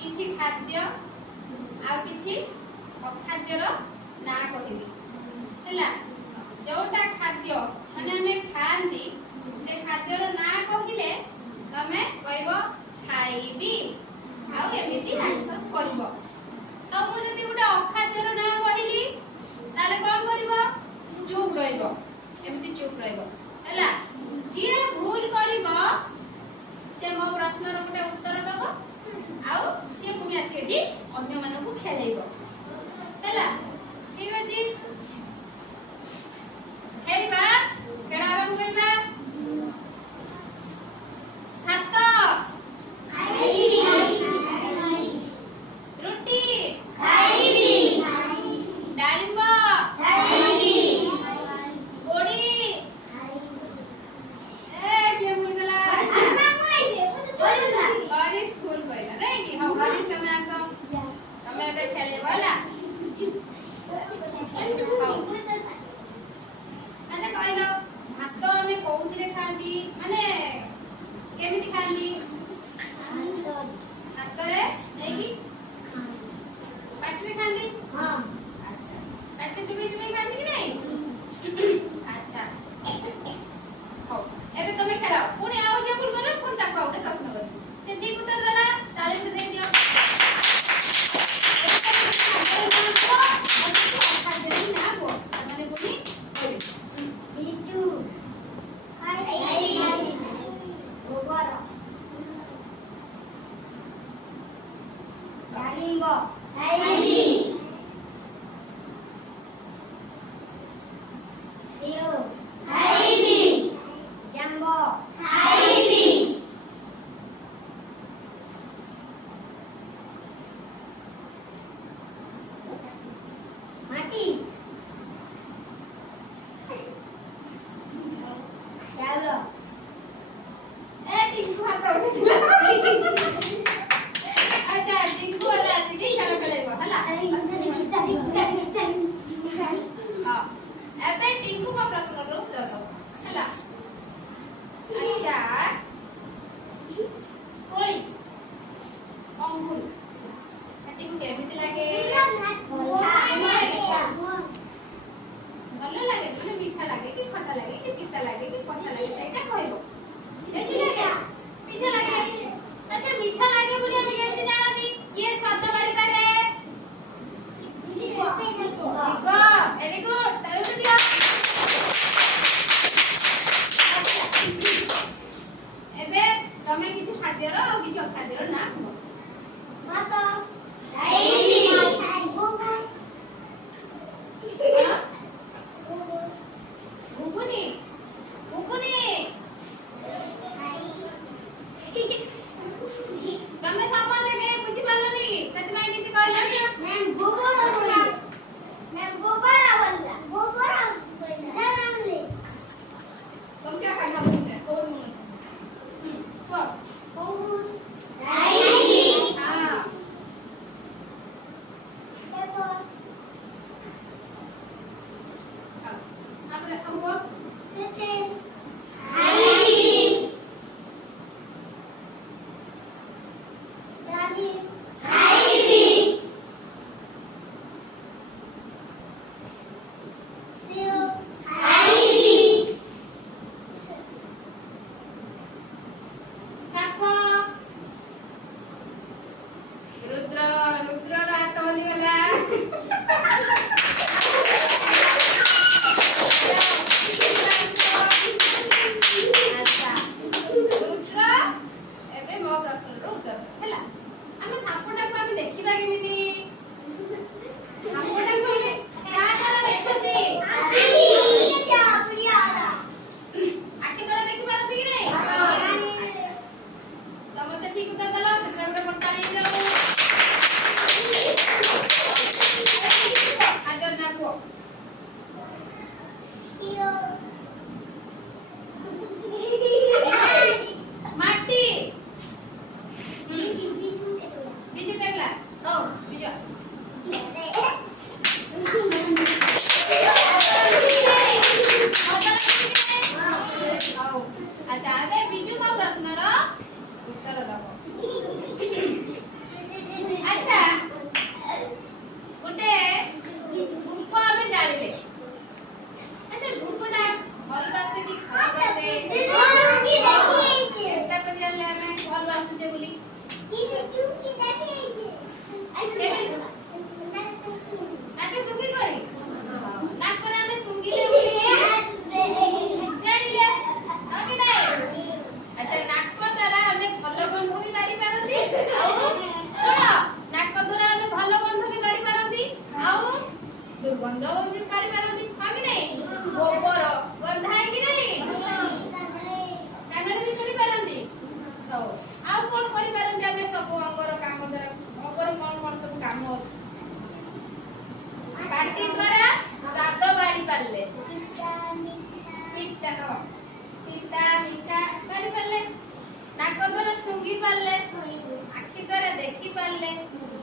किछि खाद्य आ किछि अखाद्यर ना कहबी हैला जोटा खाद्य माने हमें खांती से खाद्यर ना कहिले तमे कहबो खाइबी आ एमिति आंसर करबो आ मु जदी गोटे अखाद्यर ना कहिली ताले कोन करबो चुप रहइबो एमिति चुप रहइबो हैला जे भूल करबो से मो प्रश्न रो गोटे उत्तर दबो आउ से पुनी आसी अन्य मानक खेलैबो हैला ठीक अछि खेलबा खेला आरंभ करबा भात खाइबी रोटी खाइबी डालिंब खाइबी गोड़ी ए के मुरगला हरी स्कूल गइला नै कि हम हरी समय आसो समय पे खेले वाला अच्छा कहलो भात हमें कोउथिले खांदी माने केमिति खांदी हातरे नै कि पाटरे खांदी हां अच्छा पाटरे चुबी चुबी खांदी कि नै अच्छा हो एबे तमे खेलाओ पुनी आउ जे भूल करो पुनी ताको आउटे प्रश्न करो से ठीक उत्तर देला ताली से दे दियो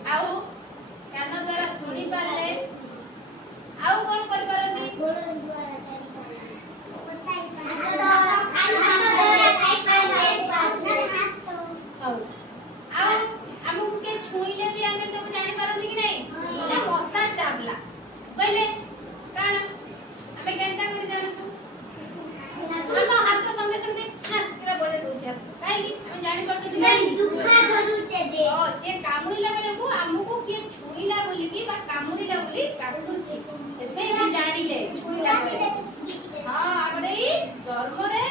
ଆଉ କାନ ଦ୍ୱାରା ଶୁଣି ପାରିଲେ ଆଉ କଣ କରିପାରନ୍ତି ହଉ ଆଉ ଆମକୁ କିଏ ଛୁଇଁଲେ ବି ଆମେ ସବୁ ଜାଣିପାରନ୍ତି କି ନାହିଁ ମଶା ଚାବଲା ବୋଇଲେ କାଣା ଆମେ କେନ୍ତା କରି ଜାଣୁଛୁ ଆମ ହାତ ସଙ୍ଗେ ସଙ୍ଗେ ଖାସ୍ କିରା ବଜେଇ ଦଉଛି କାହିଁକି ଆମେ ଜାଣିପାରୁଛନ୍ତି ସେ କାମୁଡ଼ିଲା ବେଳକୁ ଆମକୁ କିଏ ଛୁଇଁଲା ବୋଲିକି ବା କାମୁଡ଼ିଲା ବୋଲି କାଟୁଛି ସେଥିପାଇଁ ଆମେ ଜାଣିଲେ ଛୁଇଁଲା ପରେ ହଁ ଆମର ଏଇ ଚର୍ମରେ